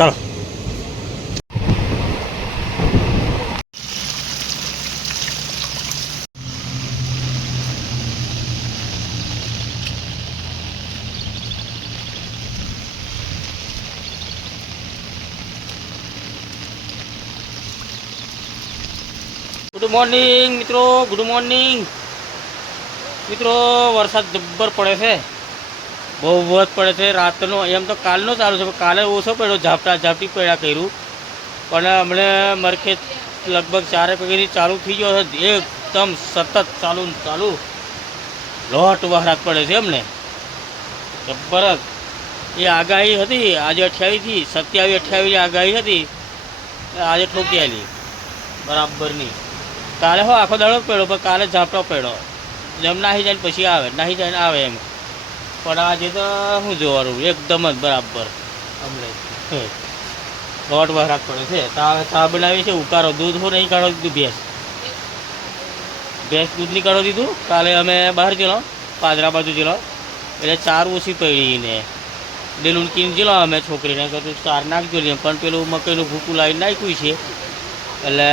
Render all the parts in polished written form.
ચાલો. Good morning મિત્રો, good morning મિત્રો. વરસાદ જબ્બર પડે છે, બહુ જ પડે છે રાતનો. એમ તો કાલનો ચાલુ છે, કાલે ઓછો પડ્યો, ઝાપટી પડ્યા કર્યું. પણ હમણે મરખે લગભગ 4 વાગ્યાથી ચાલુ થઈ ગયો છે, એકદમ સતત ચાલુ લોટ વરસાદ પડે છે એમને જબ્બર. એ આગાહી હતી આજે 28થી 27-28 આગાહી હતી, આજે ઠોકી આલી બરાબરની. કાલે હો આખો દાડો પડ્યો, પણ કાલે ઝાપટો પડ્યો, જેમ નાહી જાય પછી આવે, નાહી જાય આવે એમ. પણ આજે તો શું જોવાનું, એકદમ જ બરાબર હમણે લોટ વરસાદ પડે છે. ચા બનાવી છે, ઉકાળો દૂધ હો નહીં કાઢો દીધું, ભેંસ દૂધ નહીં કાઢો દીધું. કાલે અમે બહાર ગયેલો, પાદરા બાજુ ગયેલો, એટલે ચાર ઓછી પડી ને ડેલું કીને ગયેલો અમે છોકરીને કહ્યું ચાર નાખજો ને, પણ પેલું મકાઈનું ભૂકું લાવીને નાખ્યું છે એટલે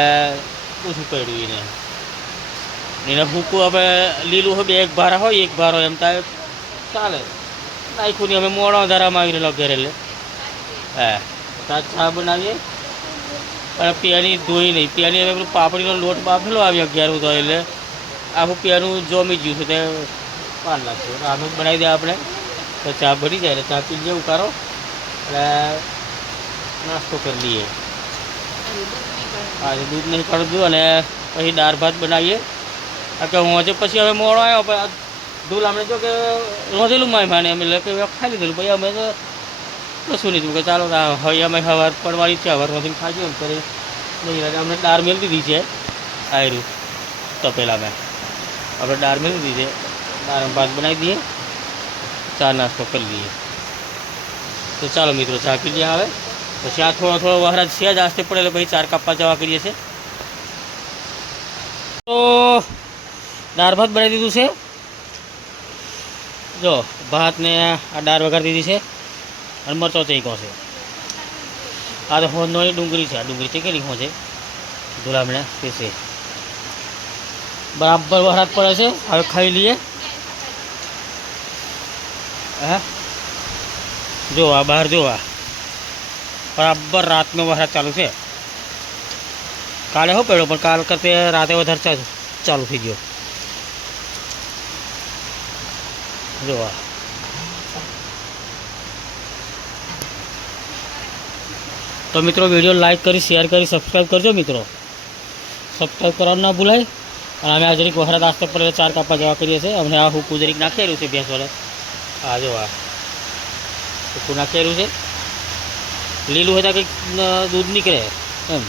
ઓછું પડ્યું એને ભૂકું. હવે લીલું હોય, 1 ભારા હોય 1 ભારો એમ થાય ચાલે. નાખ્યું નહીં, અમે મોડા ધારામાં આવી રહેલો ઘરે. એટલે ચા બનાવીએ અને પિયાની ધોઈ નહીં, પિયાની હવે પેલું પાપડીનો લોટ બાફેલો આવી 11 તો એટલે આખું પિયાનું જોમી ગયું છે, તે વાર લાગશે. આનું બનાવી દે આપણે તો ચા બની જાય, એટલે ચા પી લઈએ ઉકારો એટલે નાસ્તો કરી લઈએ. આજે દૂધ નહીં કાઢું અને પછી દાળ ભાત બનાવીએ. કારણ કે હું પછી હવે મોડો આવ્યો, પણ ધૂલ આપણે જો કે રોધેલું માને અમે એટલે ખાઈ લીધેલું. પછી અમે તો શું લીધું કે ચાલો હવે અમે સવાર પડવાની છે, સવાર રોધીને ખાઈ એમ કરી નહીં. અમને દાળ મેળવી દીધી છે, આયરું તપેલા મેં આપણે દાળ મેળવી દીધી છે. દાળ ભાત બનાવી દઈએ, ચા નાસ્તો કરી લઈએ. તો ચાલો મિત્રો ચા પી લઈએ. આવે પછી આ થોડો વરસાદ છે જ આસ્તે પડે, એટલે પછી 4 કાપવા જવા કરીએ છીએ. તો દાળ ભાત બનાવી દીધું છે, જો ભાતને આ દાળ વઘારી દીધી છે અને મરચો ચેકો છે. આ તો હોંદની ડુંગળી છે, આ ડુંગળી ચેકેલી હોં છે ધોલામણે તે છે. બરાબર વરસાદ પડે છે, હવે ખાઈ લઈએ. હા જોવા બહાર જોવા બરાબર રાતનો વરસાદ ચાલુ છે. કાલે હો પડ્યો, પણ કાલ કરતે રાતે વધારે ચાલુ થઈ ગયો. જોવા તો મિત્રો વિડીયો લાઈક કરી, શેર કરી, સબસ્ક્રાઈબ કરજો મિત્રો. સબસ્ક્રાઈબ કરવાનું ના ભૂલાય. અને અમે આ જરીક વરસાદ આસ્તે પડે 4 કાપવા જવા કરીએ છીએ. અમને આ હુકું જરીક નાખેલું છે ભેંસ વડે. આ જો આ હુકું નાખેલું છે, લીલું હોય તો કંઈક દૂધ નીકળે એમ.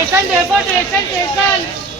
Station depot station station